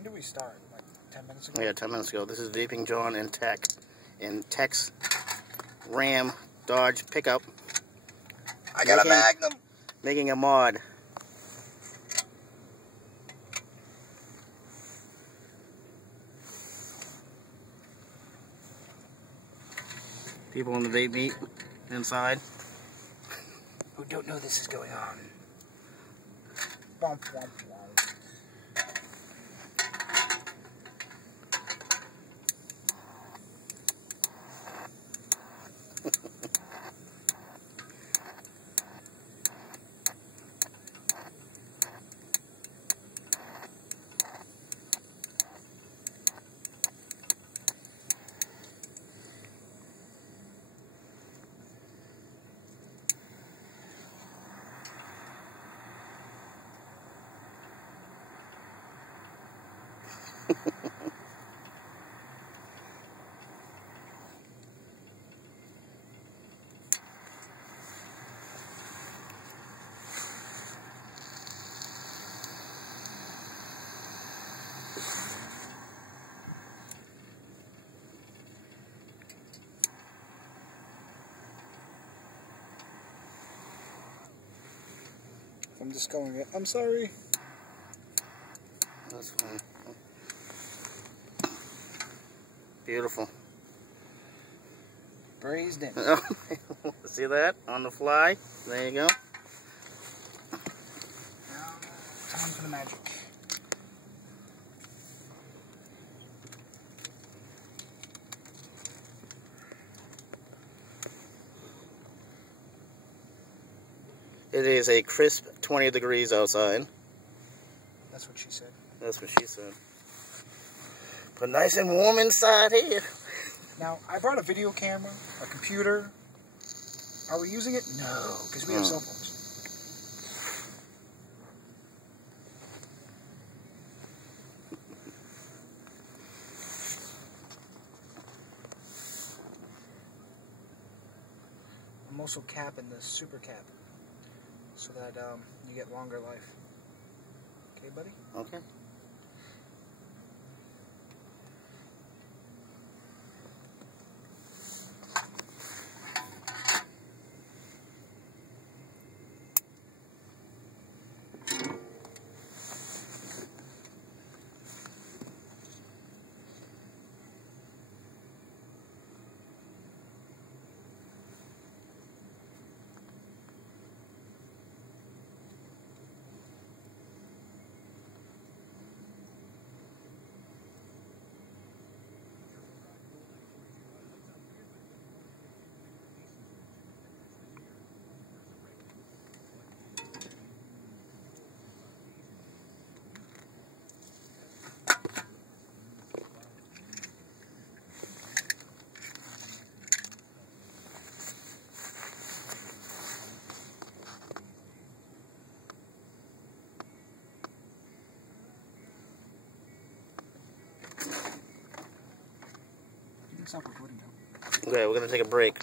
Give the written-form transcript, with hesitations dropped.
When did we start? Like 10 minutes ago? Yeah, 10 minutes ago. This is Vaping John and Tex Ram Dodge pickup. I got a Magnum. Making a mod. People in the vape meet inside who don't know this is going on. Womp, womp, womp. I'm just going, I'm sorry. That's fine. Beautiful. Braised in. See that? On the fly. There you go. Now, time for the magic. It is a crisp 20 degrees outside. That's what she said. That's what she said. But nice and warm inside here. Now, I brought a video camera, a computer. Are we using it? No, because we have cell phones. I'm also capping the super cap so that you get longer life. Okay, buddy? Okay. Stop recording now. Okay, we're going to take a break.